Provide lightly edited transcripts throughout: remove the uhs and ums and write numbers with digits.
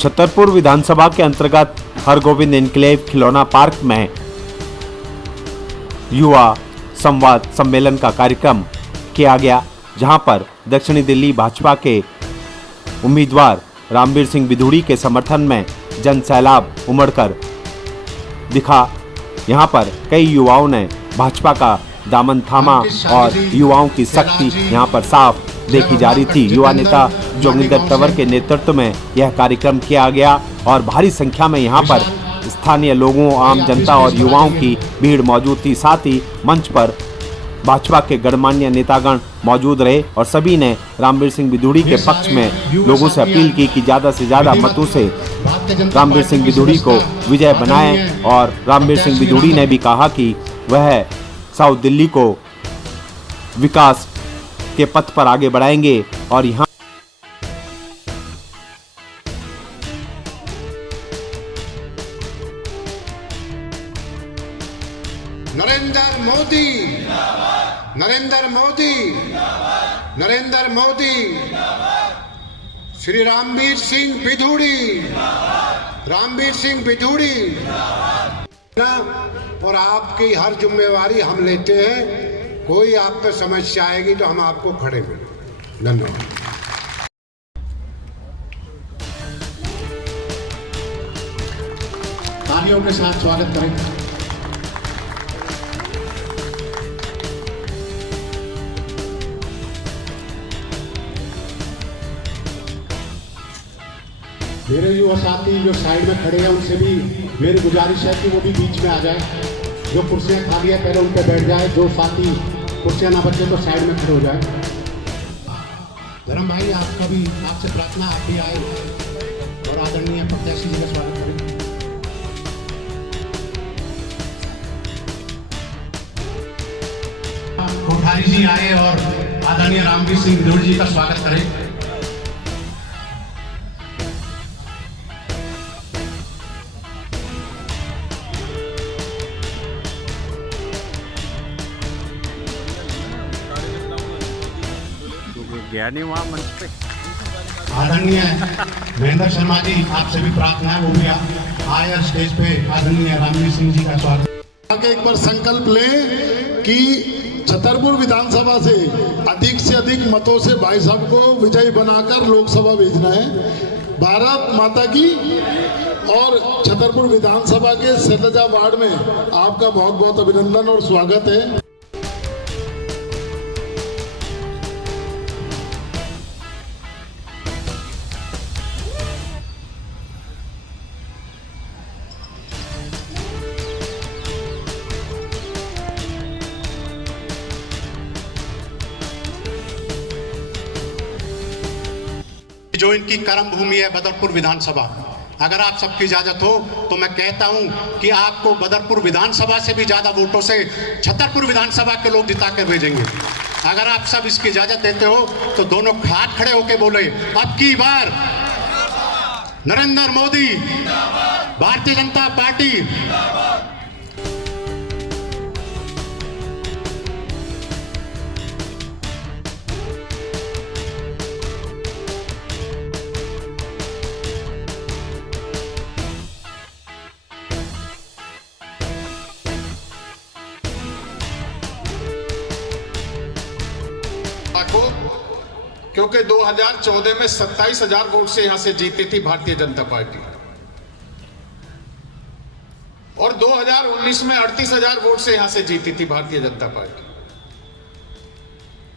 छतरपुर विधानसभा के अंतर्गत हरगोविंद एन्क्लेव खिलौना पार्क में युवा संवाद सम्मेलन का कार्यक्रम किया गया, जहां पर दक्षिणी दिल्ली भाजपा के उम्मीदवार रामवीर सिंह बिधूड़ी के समर्थन में जन सैलाब उमड़कर दिखा। यहां पर कई युवाओं ने भाजपा का दामन थामा और युवाओं की शक्ति यहां पर साफ देखी जा रही थी। युवा नेता जोगिंदर तंवर के नेतृत्व में यह कार्यक्रम किया गया और भारी संख्या में यहां पर स्थानीय लोगों, आम जनता और युवाओं की भीड़ मौजूद थी। साथ ही मंच पर भाजपा के गणमान्य नेतागण मौजूद रहे और सभी ने रामवीर सिंह बिधूड़ी के पक्ष में लोगों से अपील की कि ज़्यादा से ज़्यादा मतों से रामवीर सिंह बिधूड़ी को विजय बनाएं। और रामवीर सिंह बिधूड़ी ने भी कहा कि वह साउथ दिल्ली को विकास के पथ पर आगे बढ़ाएंगे और यहाँ नरेंद्र मोदी, नरेंद्र मोदी, नरेंद्र मोदी, श्री रामवीर सिंह बिधूड़ी, रामवीर सिंह बिधूड़ी। और आपकी हर जिम्मेवारी हम लेते हैं। कोई आप पे समस्या आएगी तो हम आपको खड़े मिलेंगे। धन्यवाद। तालियों के साथ स्वागत करें। मेरे युवा साथी जो साइड में खड़े हैं उनसे भी मेरी गुजारिश है कि वो भी बीच में आ जाए। जो कुर्सियां खाली है पहले उन पर बैठ जाए। जो साथी कुर्सियां ना बचे तो साइड में खड़े हो जाए। धर्म भाई, आपका भी आपसे प्रार्थना, आप भी आए और आदरणीय प्रत्याशी जी का स्वागत करें। कोठारी जी आए और आदरणीय रामवीर सिंह बिधूड़ी जी का स्वागत करें। आदरणीय महेंद्र शर्मा जी, आपसे भी प्रार्थना है वो भी आए स्टेज पे। आदरणीय रामवीर सिंह जी का स्वागत। आगे एक बार संकल्प लें कि छतरपुर विधानसभा से अधिक मतों से भाई साहब को विजयी बनाकर लोकसभा भेजना है। भारत माता की। और छतरपुर विधानसभा के सैलजा वार्ड में आपका बहुत बहुत अभिनंदन और स्वागत है। जो इनकी कर्म भूमि है बदरपुर विधानसभा, अगर आप सबकी इजाजत हो तो मैं कहता हूं कि आपको बदरपुर विधानसभा से भी ज्यादा वोटों से छतरपुर विधानसभा के लोग जिता कर भेजेंगे। अगर आप सब इसकी इजाजत देते हो तो दोनों हाथ खड़े होकर बोले, अब की बार नरेंद्र मोदी, भारतीय जनता पार्टी। को क्योंकि 2014 में 27,000 वोट से यहां से जीती थी भारतीय जनता पार्टी और 2019 में 38,000 वोट से यहां से जीती थी भारतीय जनता पार्टी।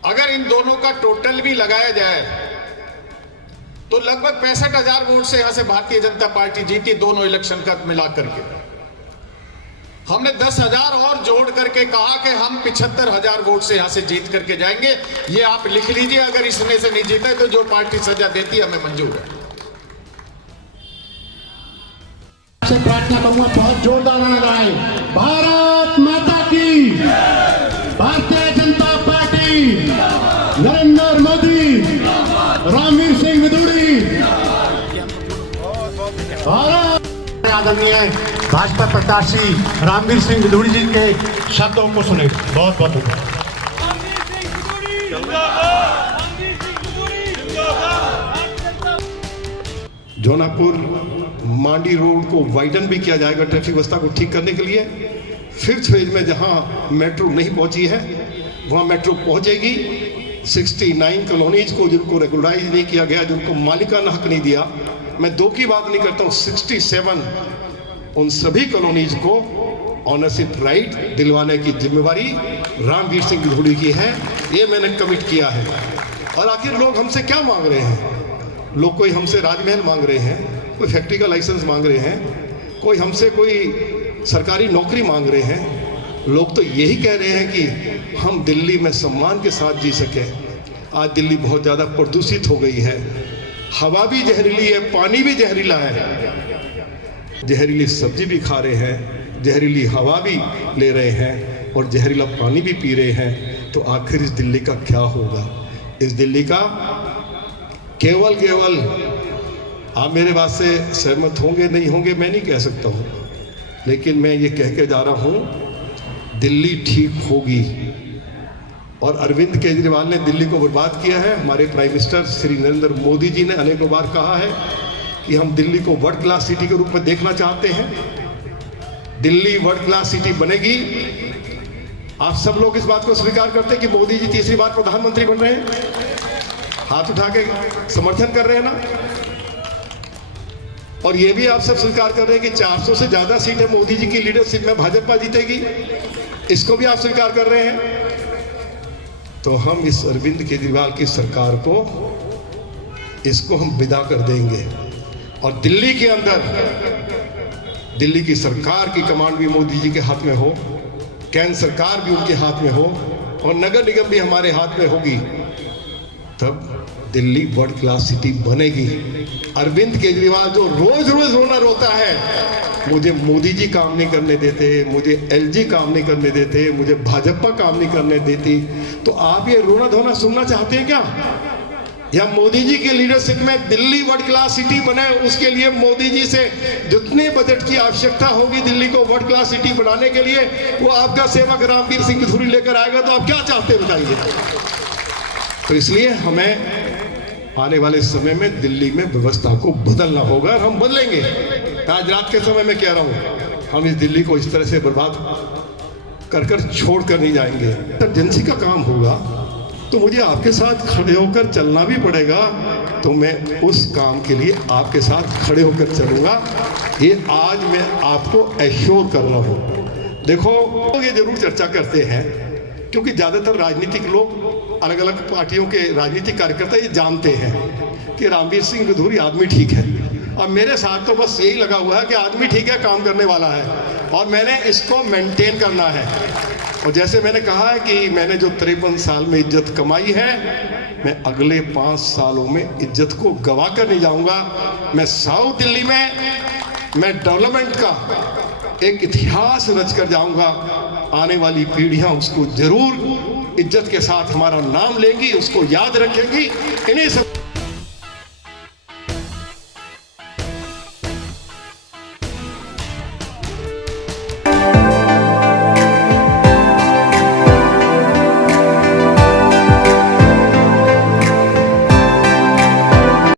अगर इन दोनों का टोटल भी लगाया जाए तो लगभग 65,000 वोट से यहां से भारतीय जनता पार्टी जीती, दोनों इलेक्शन का मिलाकर के। हमने 10,000 और जोड़ करके कहा कि हम 75,000 वोट से यहां से जीत करके जाएंगे। ये आप लिख लीजिए, अगर इसमें से नहीं जीते तो जो पार्टी सजा देती है हमें मंजूर है। प्रार्थना करूंगा, बहुत जोरदार लगाए। भारत माता की, भारतीय जनता पार्टी, नरेंद्र मोदी, रामवीर सिंह बिधूड़ी। आदरणीय भाजपा प्रत्याशी रामवीर सिंह बिधूड़ी जी के शब्दों को सुने। बहुत बहुत धन्यवाद। जौनापुर मांडी रोड को वाइडन भी किया जाएगा ट्रैफिक व्यवस्था को ठीक करने के लिए। 5th फेज में जहां मेट्रो नहीं पहुंची है वहां मेट्रो पहुंचेगी। 69 कॉलोनीज को जिनको रेगुलराइज नहीं किया गया, जिनको मालिकाना हक नहीं दिया, मैं 2 की बात नहीं करता हूं, 67 उन सभी कॉलोनीज को ऑनरशिप राइट दिलवाने की जिम्मेवारी रामवीर सिंह विधूड़ी की है। ये मैंने कमिट किया है। और आखिर लोग हमसे क्या मांग रहे हैं? लोग कोई हमसे राजमहल मांग रहे हैं, कोई फैक्ट्री का लाइसेंस मांग रहे हैं, कोई हमसे कोई सरकारी नौकरी मांग रहे हैं। लोग तो यही कह रहे हैं कि हम दिल्ली में सम्मान के साथ जी सकें। आज दिल्ली बहुत ज़्यादा प्रदूषित हो गई है, हवा भी जहरीली है, पानी भी जहरीला है। जहरीली सब्जी भी खा रहे हैं, जहरीली हवा भी ले रहे हैं और जहरीला पानी भी पी रहे हैं। तो आखिर इस दिल्ली का क्या होगा? इस दिल्ली का केवल आप मेरे बात से सहमत होंगे नहीं होंगे मैं नहीं कह सकता हूँ, लेकिन मैं ये कह के जा रहा हूँ दिल्ली ठीक होगी। और अरविंद केजरीवाल ने दिल्ली को बर्बाद किया है। हमारे प्राइम मिनिस्टर श्री नरेंद्र मोदी जी ने अनेकों बार कहा है कि हम दिल्ली को वर्ल्ड क्लास सिटी के रूप में देखना चाहते हैं। दिल्ली वर्ल्ड क्लास सिटी बनेगी। आप सब लोग इस बात को स्वीकार करते हैं कि मोदी जी तीसरी बार प्रधानमंत्री बन रहे हैं? हाथ उठा के समर्थन कर रहे हैं ना? और ये भी आप सब स्वीकार कर रहे हैं कि 400 से ज्यादा सीटें मोदी जी की लीडरशिप में भाजपा जीतेगी। इसको भी आप स्वीकार कर रहे हैं। तो हम इस अरविंद केजरीवाल की सरकार को, इसको हम विदा कर देंगे। और दिल्ली के अंदर दिल्ली की सरकार की कमांड भी मोदी जी के हाथ में हो, केंद्र सरकार भी उनके हाथ में हो और नगर निगम भी हमारे हाथ में होगी, तब दिल्ली वर्ल्ड क्लास सिटी बनेगी। अरविंद केजरीवाल जो रोज रोज रोना रोता है, मुझे मोदी जी काम नहीं करने देते, मुझे एलजी काम नहीं करने देते, मुझे भाजपा काम नहीं करने देती, तो आप ये रोना धोना सुनना चाहते हैं क्या? या मोदी जी के लीडरशिप में दिल्ली वर्ल्ड क्लास सिटी बने, उसके लिए मोदी जी से जितने बजट की आवश्यकता होगी दिल्ली को वर्ल्ड क्लास सिटी बनाने के लिए, वो आपका सेवक रामवीर सिंह विधूड़ी लेकर आएगा। तो आप क्या चाहते हैं बताइए? तो इसलिए हमें आने वाले समय में दिल्ली में व्यवस्था को बदलना होगा और हम बदलेंगे। आज रात के समय में कह रहा हूं, हम इस दिल्ली को इस तरह से बर्बाद कर छोड़ कर नहीं जाएंगे। एमरजेंसी का काम होगा तो मुझे आपके साथ खड़े होकर चलना भी पड़ेगा, तो मैं उस काम के लिए आपके साथ खड़े होकर चलूंगा। ये आज मैं आपको एश्योर कर रहा हूं। देखो, ये जरूर चर्चा करते हैं क्योंकि ज़्यादातर राजनीतिक लोग, अलग अलग पार्टियों के राजनीतिक कार्यकर्ता ये जानते हैं कि रामवीर सिंह विधूड़ी आदमी ठीक है। और मेरे साथ तो बस यही लगा हुआ है कि आदमी ठीक है, काम करने वाला है और मैंने इसको मेंटेन करना है। और जैसे मैंने कहा है कि मैंने जो 53 साल में इज्जत कमाई है, मैं अगले 5 सालों में इज्जत को गवा कर नहीं जाऊंगा। मैं साउथ दिल्ली में मैं डेवलपमेंट का एक इतिहास रच कर जाऊंगा। आने वाली पीढ़ियां उसको जरूर इज्जत के साथ हमारा नाम लेंगी, उसको याद रखेंगी। इन्हीं सब